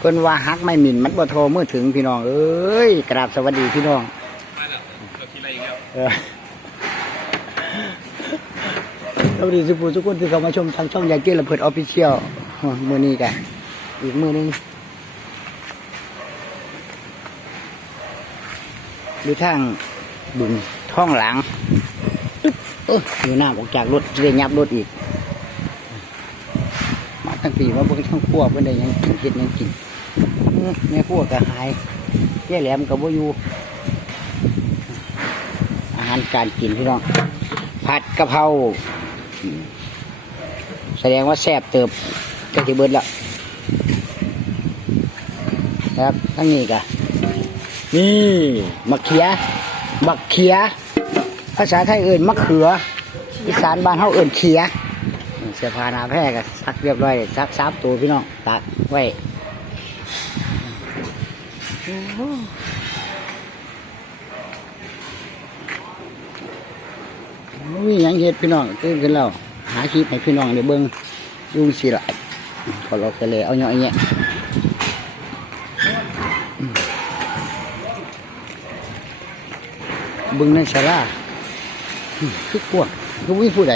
เพิ่นว่าฮักไม่หมิ่นมันบ่โทรเมื่อถึงพี่น้อง เอ้ยกราบสวัสดีพี่น้องมาแล้วเราคิดอะไรอีกแล้วเออสวัสดีสุภูทุกคนที่เข้ามาชมทางช่องยายเกี้ระเพิดออฟฟิเชียลมือนี้กันอีกมือหนึงดูทางบึงท้องหลังอึ๊บเอออยู่หน้าออกจากรถจะได้ยับรถอีก มาทั้งปีมาเบิ่งทั้งพวกเพิ่นได้ยังกินเฮ็ดยังกินอื้อ แม่พวกก็หายแย่แหลมก็บ่อยู่อาหารการกินพี่น้องผัดกะเพราแสดงว่าแซ่บเติบก็จะเบิดแล้วนะครับทั้งนี้กะนี่มะเขือบักเขียภาษาไทยเอิ่นมะเขืออีสานบ้านเฮาเอิ่นเขียเสื้อผ้าหนาแพร่ก็ซักเรียบร้อยซักซับตัวพี่น้องตักไว้โอ้โห มีหยังเฮ็ดพี่น้องตื่นขึ้นแล้วหาคลิปให้พี่น้องได้เบิ่งยุ่งสิหลายขอเราไปเลยเอาเนาะไอ้เนี่ยเบิ่งในศาลาคือกวางคือวิ่งผู้ใด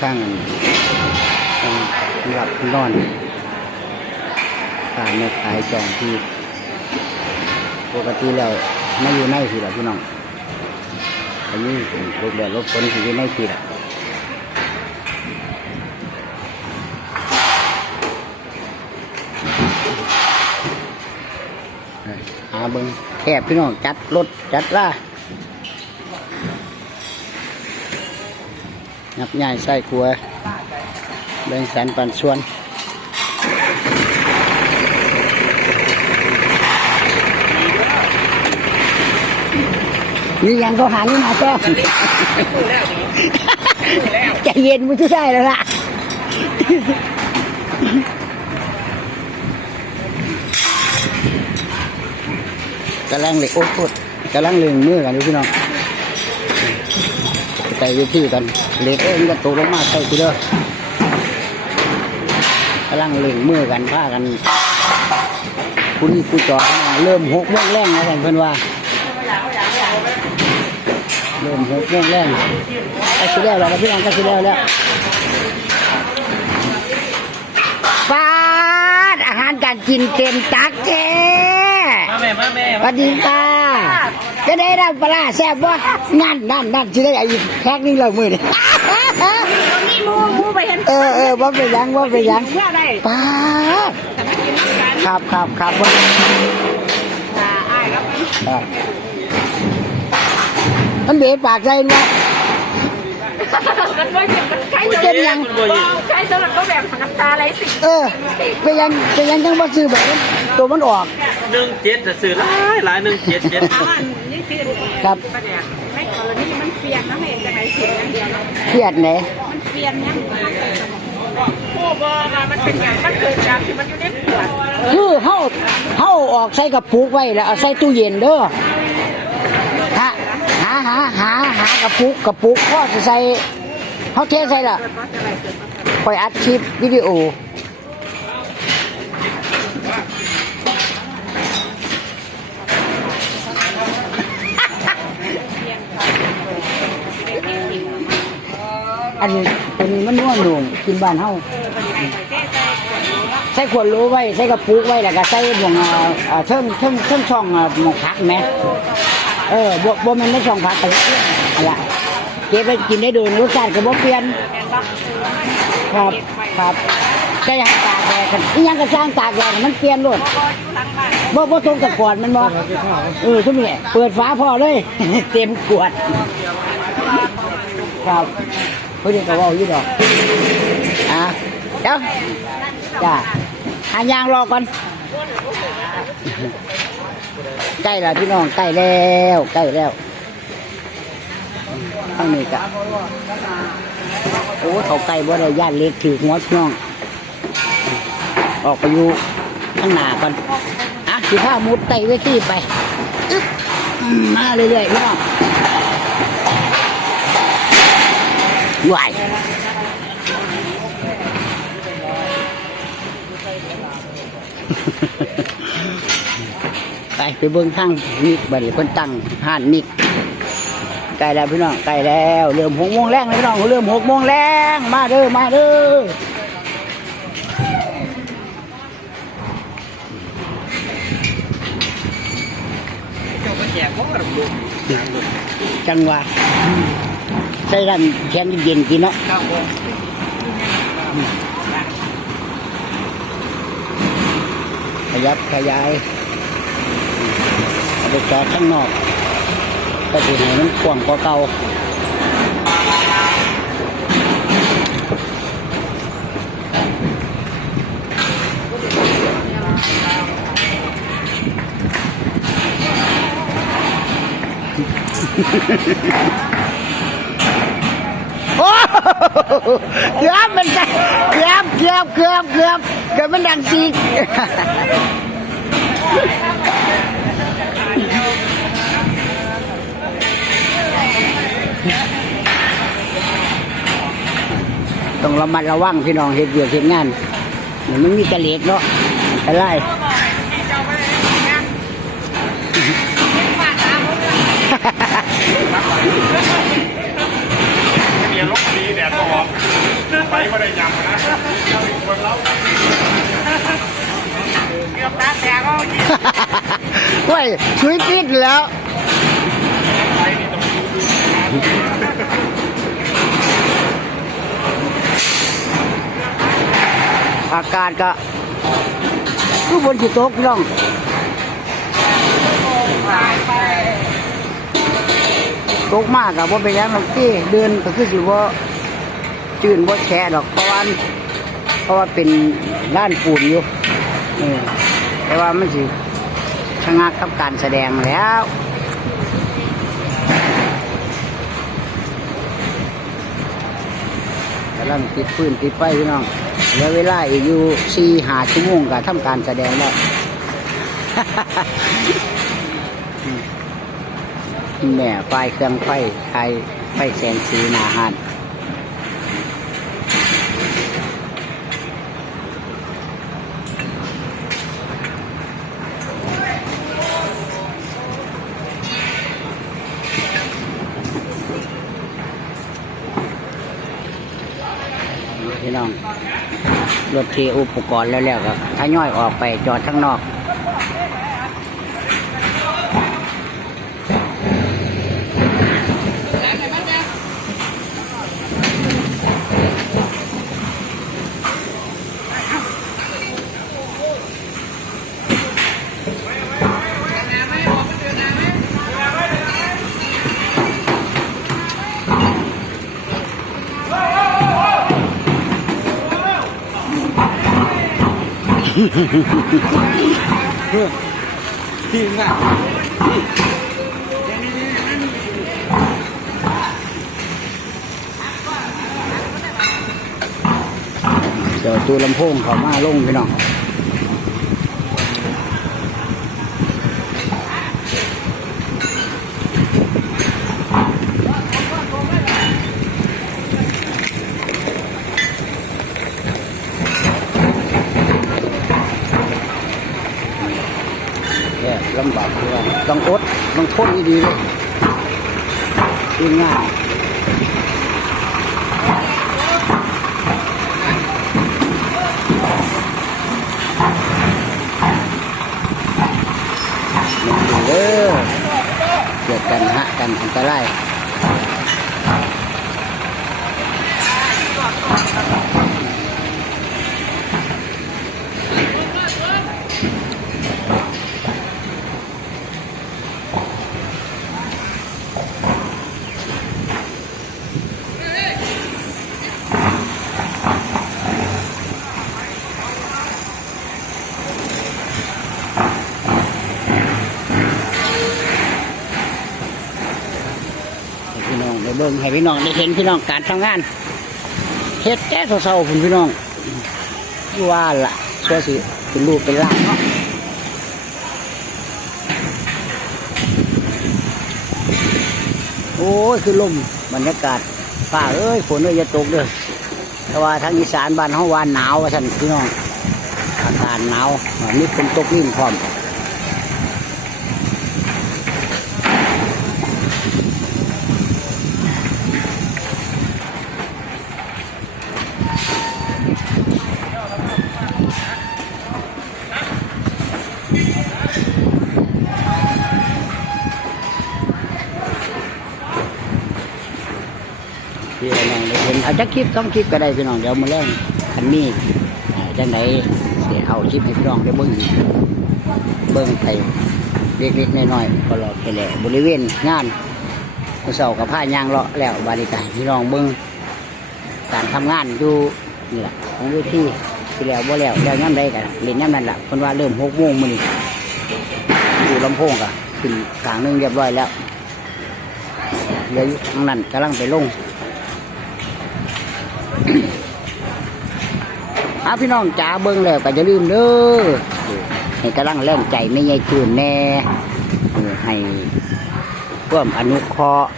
ข้างอัน หลับนอนตามในขายจองที่ปกติแล้วไม่อยู่ในที่หรอพี่น้องอันนี้รถแดดรถฝนที่อยู่ในที่แหละหาเบิ้งแคบพี่น้องจัดรถจัดล่านับใหญ่ใส่ครัว แบ่งสรรปันส่วนนี่ยังเขาหานี่มาแจ้งใจเย็นมันจะได้แล้วล่ะกำลังเลยโอ๊ตโอ๊ตกำลังเล็งมือกันดูพี่น้องใจเวทีกันเล็กเอ้ยมันก็ตกลงมาใส่กูเด้อ กำลังเล่งมือกันพากัน คุณกูจอดมาเริ่มหกโมงแรงแล้วกันเพื่อนว่า เริ่มหกโมงแรงก็สิแล้วแล้วพี่น้องก็สิแล้วแล้วปาดอาหารการกินเต็มตักแท้มาแม่มาแม่สวัสดีค่ะจะได้รับปลาร้าแซ่บบ่นั่นนั่นนั่นจะได้อีกแพ็กนึงแล้วมือนี่นี่มูมู ไปเห็นเออเออว่าไปนหยังว่าไปนหยังเพื่ออะไรป้าดแต่ไม่กินน้ำกันครับครับครับบ่ตาอ้ายครับครับมันเบะปากใจเนาะมันไม่เห็นมันใครเป็นยังใครสำหรับก็แบบน้ำตาไหลสิเออเป็นยังเป็นยังจังบ่ซื้อแบบนั้นตัวมันออกหนึ่งเจ็ดจะซื้อหลายหลายหนึ่งเจ็ดเจ็ดอ้าวนี่คือครับประเดี๋ยวไม่กรณีมันเฟียนนะเห็นจะไหนเสียอย่างเดียวเครียดไหน มันเฟียนยังโอ้บอกมันเป็นอย่างมันเกิดจากที่มันอยู่ในขวดคือเฮาเฮาออกใส่กระปุกไว้แล้วเอาใส่ตู้เย็นเด้อหาหาหาหาหากระปุกกระปุกพ่อจะใส่เขาเทใส่ละเกิดเพราะอะไรเกิดเพราะอะไรปล่อยอัดคลิปวิดีโอ อันนี้ตัวนี้มันนวลหนุ่มกินบ้านเฮาใส่ขวดโหลไว้ใส่กระปุกไว้แล้วก็ใส่หมวงเอ่อเอ่อเทิงเทิงเทิงช่องอ่อหมวกผักแหมเออบ่บ่แม่นในช่องผักไปอะไรล่ะเก็บไปกินได้โดนรสชาติก็บ่เปลี่ยนครับครับก็ยังตากแดดกันอีหยังก็สร้างตากแดดมันเปลี่ยนโลด บ่บ่ตรงกับก่อนมันบ่เออทุกนี่เปิดฝาพอเลย เต็มขวด ครับ เพิ่นก็ว้าอยู่ดอกอะเดี๋ยวจ้าหายางรอก่อนใกล้แล้วพี่น้องใกล้แล้วใกล้แล้วข้างนี้กะโอ้เขาไกลบ่ได้ญาติเล็กถือหัวพี่น้อง ออกไปอยู่ข้างหน้าก่อนอะสิผ้ามุดไต่เวทีไปมาเรื่อยๆพี่น้อง ไหวไปไปเบิ่งทางนิกบัดนี้เพิ่นตั้งห้านนิกใกล้แล้วพี่น้องใกล้แล้วเริ่มหกโมงแรงแล้วพี่น้องเริ่มหกโมงแรงมาเด้อมาเด้อเจ้าก็แจกพวกกระดูกจังหวะ ใส่ร้านแข็งเย็นๆกินเนาะครับผมขยับขยายเอาไปจอดข้างนอก ก็จะให้มันกว้างกว่าเก่าโอ้ โหเกือบมันเกือบเกือบเกือบเกือบเกือบมันดังซีกต้องระมัดระวังพี่น้องเห็ดเบียกเห็ดงานมันมีกระเล็กเนาะอะไร เมียลบดีแดดก็ออก ไปไม่ได้ยำนะคนเราเกือบตาแตกก็กินเว้ยช่วยปิดแล้วอากาศก็คือบนสิตตกพี่น้องตกมากกับว่าเป็นยังหรอกที่เดินก็คือสิว่า จืนว่าแช่ดอกเพราะว่าเพราะว่าเป็นด้านปูนอยู่เออแต่ว่ามันสิชะงักกับการแสดงแล้วกำลังติดพื้นติดไฟพี่น้องเหลือเวลาอีกอยู่สี่หาชั่วโมงกับทำการแสดงแล้วแม่ไฟเครื่องไฟไฟไฟแสงสีนาหานพี่น้อง รถเทอุปกรณ์แล้วแล้วก็ถ้าย่อยออกไปจอดข้างนอก พี่ง่ายเดี๋ยวตัวลำโพงเขามาลงพี่น้อง ลำบากด้วยต้องอดต้องทนดีๆเลยทีมงายเด้อเกิดกันฮะกันอันตราย นให้พี่น้องได้เห็นพี่น้องการทำงานเฮ็ดแก่เศร้าๆคุณพี่น้องว่าล่ะเชื่อสิเป็นรูปเป็นร่างเนาะโอ้ยคือลมบรรยากาศฟ้าเอ้ยฝนเอ้ยจะตกเด้อแต่ว่าทางอีสานบ้านเฮาว่าหนาวว่าซั่นพี่น้องอากาศหนาวมีฝนตกลิ่นพร้อม พี่น้องได้เห็นเอาจักคลิปสองคลิปก็ได้พี่น้องเดี๋ยวมาเล่นคันมีจังไหนเสียเอาคลิปให้พี่น้องได้เบิ่งเบิ่งไปเล็กๆน้อยๆก็รอแค่แหละบริเวณงานผู้เสากับผ้ายางเลาะแล้วบาริการพี่น้องเบิ่งการทำงานอยู่นี่แหละของเวทีที่แล้วบ่แล้วแล้วย่ำใดกันเล่นย่ำนั้นแหละคนว่าเริ่มหกโมงมื้อนี้ อยู่ลำโพงก็ขึ้นกลางหนึงเรียบร้อยแล้วเหลืออยู่ทางนั้นกำลังไปลงอาพี่น้องจ๋าเบิ้งแล้วก็จะลืมเด้อให้กำลังแรงใจไม่ใหญ่จืนแน่ให้ร่วมอนุเคราะห์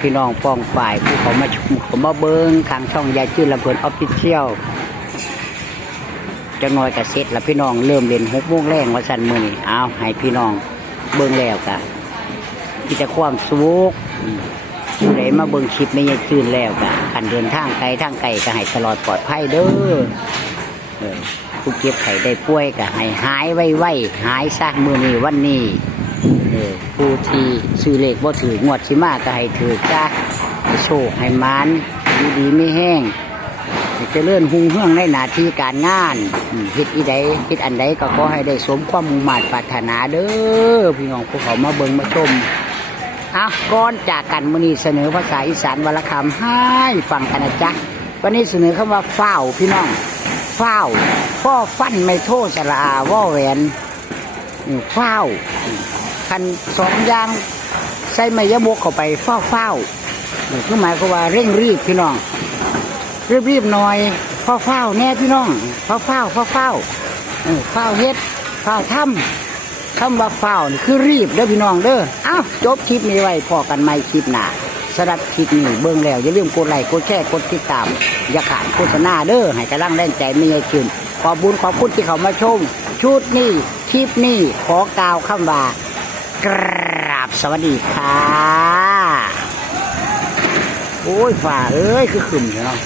พี่น้องป้องฝ่ายผู้เขามาชมเขามาเบิ้งทางช่องยายจืนลำเพลินออฟฟิเชียล จะน้อยกับเสร็จแล้วพี่น้องเริ่มเล่นหกโมงแรงวันสันมือนี่เอาให้พี่น้องเบิ้งแล้วกะที่จะความสุขอืมผู้ใดมาเบิ่งคลิปไม่ยายจืนแล้วกะคันเดินทางไกลทางไกลก็ให้ตลอดปลอดภัยเด้อผู้เจ็บไข้ได้ป่วยก็ให้หายไวๆหายซะมือนี้วันนี้ผู้ที่ซื้อเลขบ่ถืองวดสิมาก็ให้ถือจ้าโชคให้มานดีไม่แห้ง ให้เจริญหุ่งเฮืองในหน้าที่การงานคิดอีใดคิดอันใดก็ขอให้ได้สมความมุ่งมั่นปรารถนาเด้อพี่น้องผู้เขามาเบิ่งมาชมอะก่อนจากกันมือนี้เสนอภาษาอีสานวรรณคำให้ฟังกันนะจ๊ะวันนี้เสนอคำว่าเฝ้าพี่น้องเฝ้าพ่อฟันไม่โทษสระอาว่าแหวนเฝ้าคันสองอย่างใส่ไม้ยะบกเข้าไปเฝ้าเฝ้าคือหมายความว่าเร่งรีบพี่น้อง รีบรีบๆหน่อยเฝ้าเฝ้าแน่พี่น้องเฝ้าเฝ้าเฝ้าเฝ้าเฝ้าเฮ็ดเฝ้าทำคำว่าเฝ้านี่คือรีบเด้อพี่น้องเด้อเอ้าจบคลิปนี้ไว้พอกันใหม่คลิปหน้าสำหรับคลิปนี้เบิ่งแล้วอย่าลืมกดไลค์กดแชร์กดติดตาม อย่าขาดโฆษณาเด้อให้กำลังแรงใจไม่ใหญ่ขึ้นขอบบุญขอบคุณที่เขามาชม ชุดนี้คลิปนี้ขอกล่าวคำว่ากราบสวัสดีค่ะ โอ้ยฝ่าเอ้ย คือขึ้นเนาะ